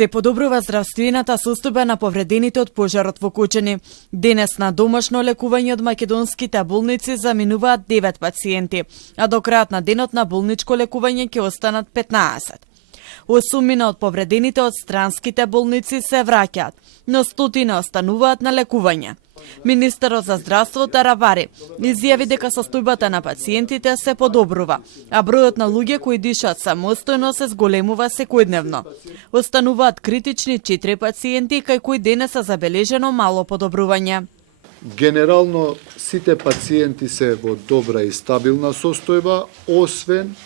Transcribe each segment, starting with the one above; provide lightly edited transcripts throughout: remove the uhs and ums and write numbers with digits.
Се подобрува здравствената состојба на повредените од пожарот во Кочани. Денес на домашно лекување од македонските болници заминуваат 9 пациенти, а до крајот на денот на болничко лекување ќе останат 15. Осумина од повредените од странските болници се враќаат, но стотина остануваат на лекување. Министерот за здравство Таравари изјави дека состојбата на пациентите се подобрува, а бројот на луѓе кои дишат самостојно се зголемува секојдневно. Остануваат критични 4 пациенти кај кои денес е забележено мало подобрување. Генерално сите пациенти се во добра и стабилна состојба, освен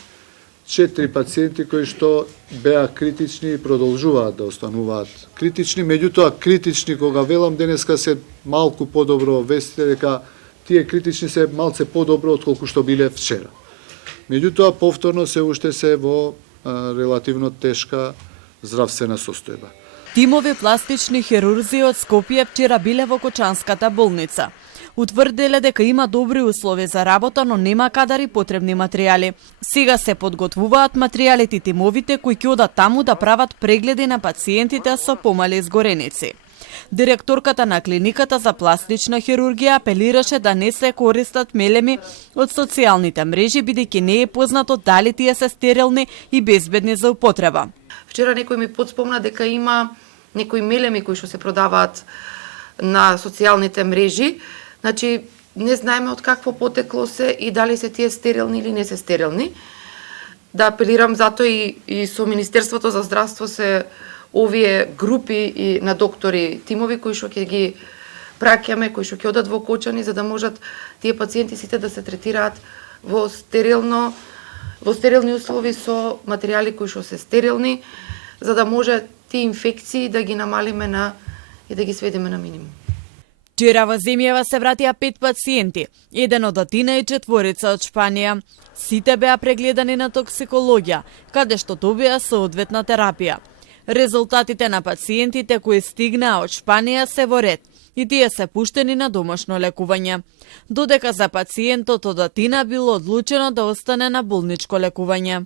4 пациенти кои што беа критични и продолжуваат да остануваат критични, меѓутоа критични кога велам денеска се малку подобро, вестите дека тие критични се малце подобро отколку што биле вчера. Меѓутоа повторно се уште се во релативно тешка здравствена состојба. Тимови пластични хирурзи од Скопје вчера биле во Кочанската болница. Утврдиле дека има добри услови за работа, но нема кадари потребни материјали. Сега се подготвуваат материјалите и тимовите кои ќе одат таму да прават прегледи на пациентите со помали изгореници. Директорката на клиниката за пластична хирургија апелираше да не се користат мелеми од социјалните мрежи, бидејќи не е познато дали тие се стерилни и безбедни за употреба. Вчера некој ми подспомна дека има некои мелеми кои што се продаваат на социјалните мрежи. Значи, не знаеме од какво потекло се и дали се тие стерилни или не се стерилни. Да апелирам затоа и со Министерството за здравство се овие групи и на доктори, тимови кои што ќе ги праќаме, кои што ќе одат во Кочани, за да можат тие пациенти сите да се третираат во стерилни услови со материјали кои што се стерилни, за да може тие инфекции да ги намалиме и да ги сведеме на минимум. Вчера во земјава се вратија 5 пациенти, еден од Атина и 4 од Шпанија. Сите беа прегледани на токсикологија, каде што добија соодветна терапија. Резултатите на пациентите кои стигнаа од Шпанија се во ред и тие се пуштени на домашно лекување, додека за пациентот од Атина било одлучено да остане на болничко лекување.